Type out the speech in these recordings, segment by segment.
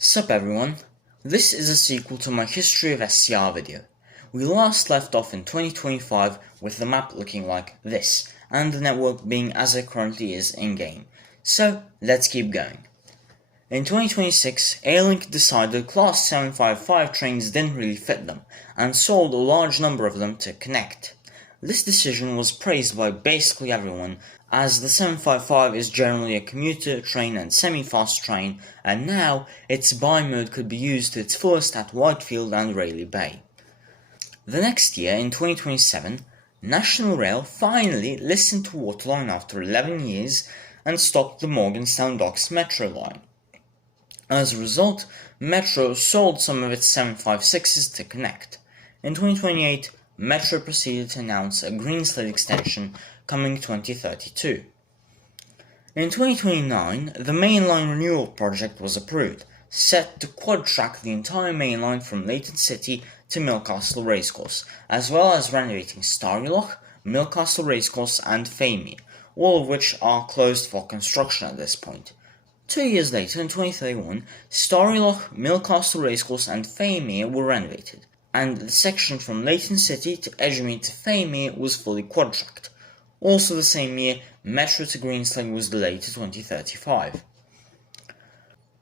Sup everyone, this is a sequel to my History of SCR video. We last left off in 2025 with the map looking like this, and the network being as it currently is in-game. So, let's keep going. In 2026, Airlink decided Class 755 trains didn't really fit them, and sold a large number of them to Connect. This decision was praised by basically everyone, as the 755 is generally a commuter train and semi-fast train, and now its buy mode could be used to its fullest at Whitefield and Rayleigh Bay. The next year, in 2027, National Rail finally listened to Waterline after 11 years and stopped the Morgantown Docks Metro line. As a result, Metro sold some of its 756s to Connect. In 2028, Metro proceeded to announce a Green Slate extension coming 2032. In 2029, the mainline renewal project was approved, set to quad-track the entire mainline from Leighton City to Millcastle Racecourse, as well as renovating Starryloch, Millcastle Racecourse and Faymere, all of which are closed for construction at this point. 2 years later, in 2031, Starryloch, Millcastle Racecourse and Faymere were renovated, and the section from Leighton City to Edgemead to Faymere was fully quad-tracked. Also the same year, Metro to Greenslade was delayed to 2035.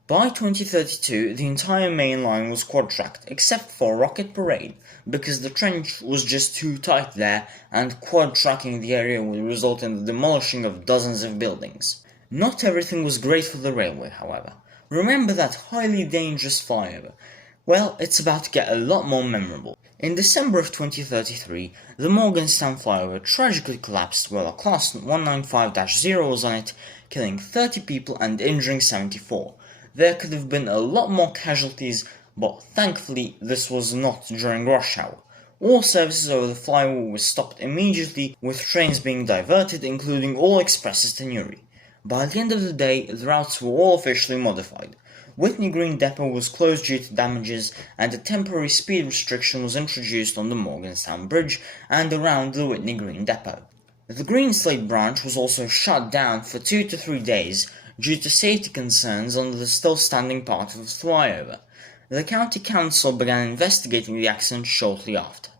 By 2032, the entire main line was quad-tracked, except for Rocket Parade, because the trench was just too tight there, and quad-tracking the area would result in the demolishing of dozens of buildings. Not everything was great for the railway, however. Remember that highly dangerous flyover? Well, it's about to get a lot more memorable. In December of 2033, the Morgantown flyover tragically collapsed while a Class 195-0 was on it, killing 30 people and injuring 74. There could have been a lot more casualties, but thankfully this was not during rush hour. All services over the flyover were stopped immediately, with trains being diverted, including all expresses to Newry. By the end of the day, the routes were all officially modified. Whitney Green Depot was closed due to damages, and a temporary speed restriction was introduced on the Morgantown Bridge and around the Whitney Green Depot. The Greenslade branch was also shut down for 2 to 3 days due to safety concerns on the still standing part of the flyover. The County Council began investigating the accident shortly after.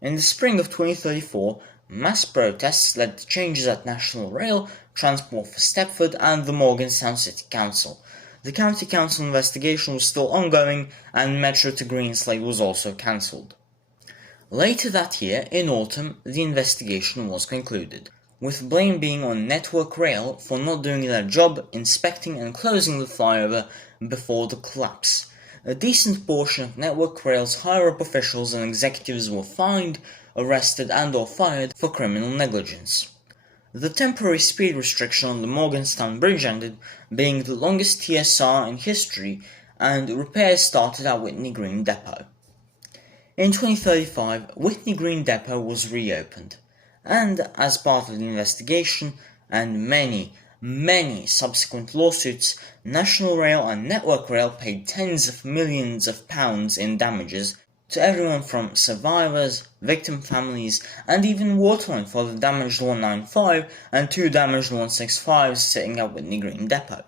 In the spring of 2034, mass protests led to changes at National Rail, Transport for Stepford and the Morgantown City Council. The County Council investigation was still ongoing, and Metro to Greenslade was also cancelled. Later that year, in autumn, the investigation was concluded, with blame being on Network Rail for not doing their job inspecting and closing the flyover before the collapse. A decent portion of Network Rail's higher-up officials and executives were fined, arrested and/or fired for criminal negligence. The temporary speed restriction on the Morgantown Bridge ended, being the longest TSR in history, and repairs started at Whitney Green Depot. In 2035, Whitney Green Depot was reopened, and as part of the investigation and many subsequent lawsuits, National Rail and Network Rail paid tens of millions of pounds in damages to everyone from survivors, victim families, and even Waterline for the damaged 195 and 2 damaged 165s sitting at Whitney Green Depot.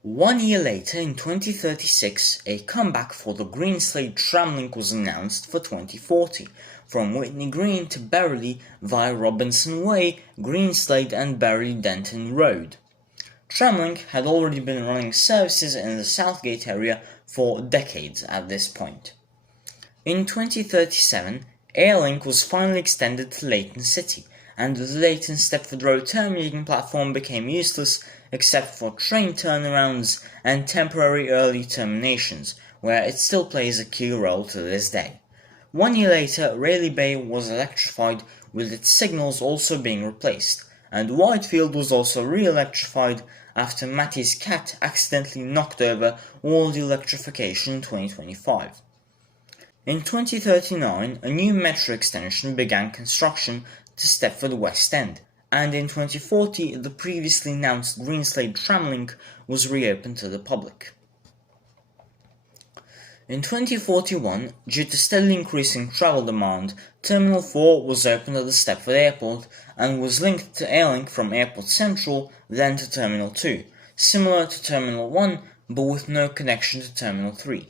1 year later, in 2036, a comeback for the Greenslade tramlink was announced for 2040, from Whitney Green to Berrily via Robinson Way, Greenslade and Berrily Denton Road. Tramlink had already been running services in the Southgate area for decades at this point. In 2037, Airlink was finally extended to Leighton City, and the Leighton Stepford Road terminating platform became useless except for train turnarounds and temporary early terminations, where it still plays a key role to this day. 1 year later, Rayleigh Bay was electrified, with its signals also being replaced, and Whitefield was also re-electrified after Matty's cat accidentally knocked over all the electrification in 2025. In 2039, a new metro extension began construction to Stepford West End, and in 2040 the previously announced Greenslade tramlink was reopened to the public. In 2041, due to steadily increasing travel demand, Terminal 4 was opened at the Stepford Airport and was linked to Airlink from Airport Central, then to Terminal 2, similar to Terminal 1, but with no connection to Terminal 3.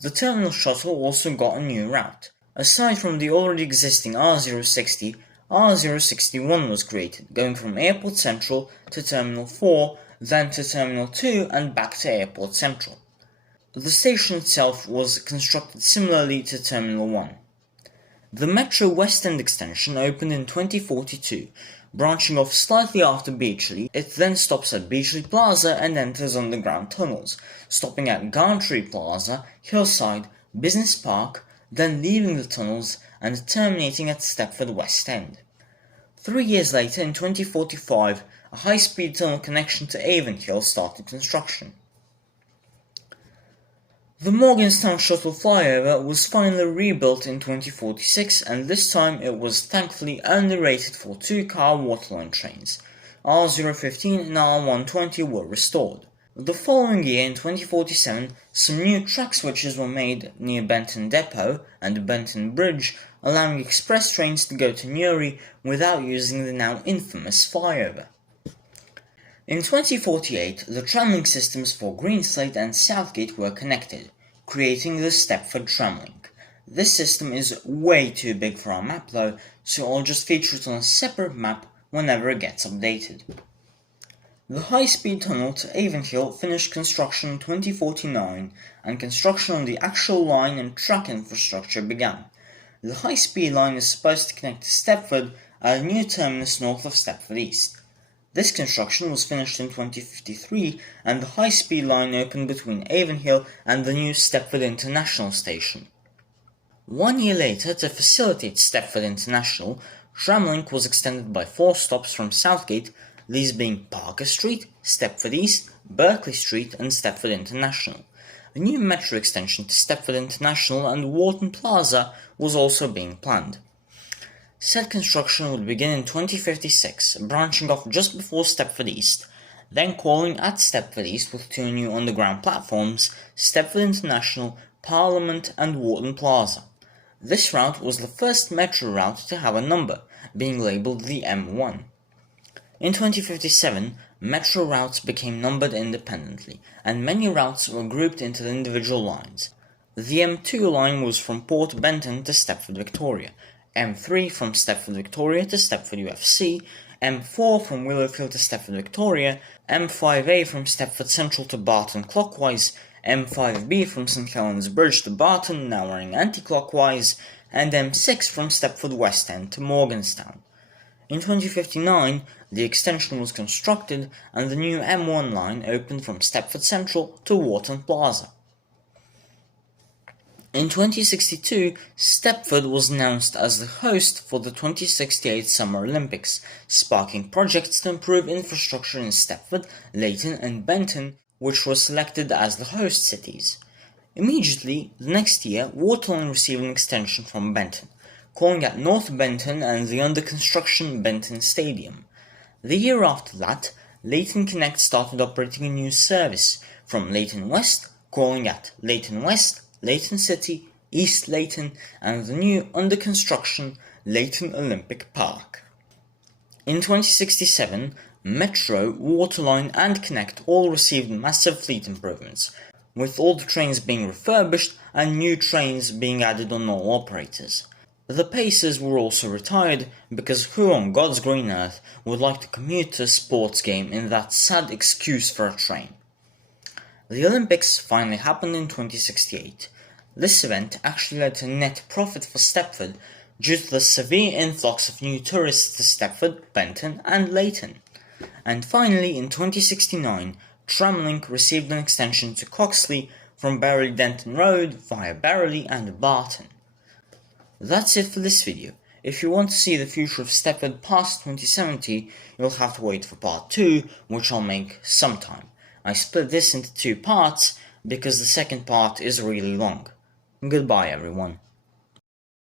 The Terminal Shuttle also got a new route. Aside from the already existing R060, R061 was created, going from Airport Central to Terminal 4, then to Terminal 2 and back to Airport Central. The station itself was constructed similarly to Terminal 1. The Metro West End extension opened in 2042, branching off slightly after Beachley. It then stops at Beachley Plaza and enters underground tunnels, stopping at Gantry Plaza, Hillside, Business Park, then leaving the tunnels and terminating at Stepford West End. 3 years later, in 2045, a high-speed tunnel connection to Avonhill started construction. The Morgantown shuttle flyover was finally rebuilt in 2046, and this time it was thankfully only rated for 2-car waterline trains. R015 and R120 were restored. The following year, in 2047, some new track switches were made near Benton Depot and Benton Bridge, allowing express trains to go to Newry without using the now infamous flyover. In 2048, the tramlink systems for Greenslade and Southgate were connected, creating the Stepford tramlink. This system is way too big for our map though, so I'll just feature it on a separate map whenever it gets updated. The high-speed tunnel to Avonhill finished construction in 2049, and construction on the actual line and track infrastructure began. The high-speed line is supposed to connect to Stepford at a new terminus north of Stepford East. This construction was finished in 2053, and the high-speed line opened between Avonhill and the new Stepford International Station. 1 year later, to facilitate Stepford International, tramlink was extended by 4 stops from Southgate, these being Parker Street, Stepford East, Berkeley Street and Stepford International. A new metro extension to Stepford International and Wharton Plaza was also being planned. Said construction would begin in 2056, branching off just before Stepford East, then calling at Stepford East with 2 new underground platforms, Stepford International, Parliament and Wharton Plaza. This route was the first metro route to have a number, being labelled the M1. In 2057, metro routes became numbered independently, and many routes were grouped into the individual lines. The M2 line was from Port Benton to Stepford Victoria, M3 from Stepford Victoria to Stepford UFC, M4 from Willowfield to Stepford Victoria, M5A from Stepford Central to Barton clockwise, M5B from St Helens Bridge to Barton, now running anti-clockwise, and M6 from Stepford West End to Morgantown. In 2059, the extension was constructed and the new M1 line opened from Stepford Central to Wharton Plaza. In 2062, Stepford was announced as the host for the 2068 Summer Olympics, sparking projects to improve infrastructure in Stepford, Leighton and Benton, which were selected as the host cities. Immediately, the next year, Waterline received an extension from Benton, calling at North Benton and the under-construction Benton Stadium. The year after that, Leighton Connect started operating a new service from Leighton West, calling at Leighton West, Leighton City, East Leighton, and the new under-construction Leighton Olympic Park. In 2067, Metro, Waterline and Connect all received massive fleet improvements, with all the trains being refurbished and new trains being added on all operators. The Pacers were also retired, because who on God's green earth would like to commute to a sports game in that sad excuse for a train? The Olympics finally happened in 2068. This event actually led to net profit for Stepford due to the severe influx of new tourists to Stepford, Benton and Leighton. And finally, in 2069, Tramlink received an extension to Coxley from Barry-Denton Road via Barrowley and Barton. That's it for this video. If you want to see the future of Stepford past 2070, you'll have to wait for part 2, which I'll make sometime. I split this into 2 parts because the second part is really long. Goodbye everyone.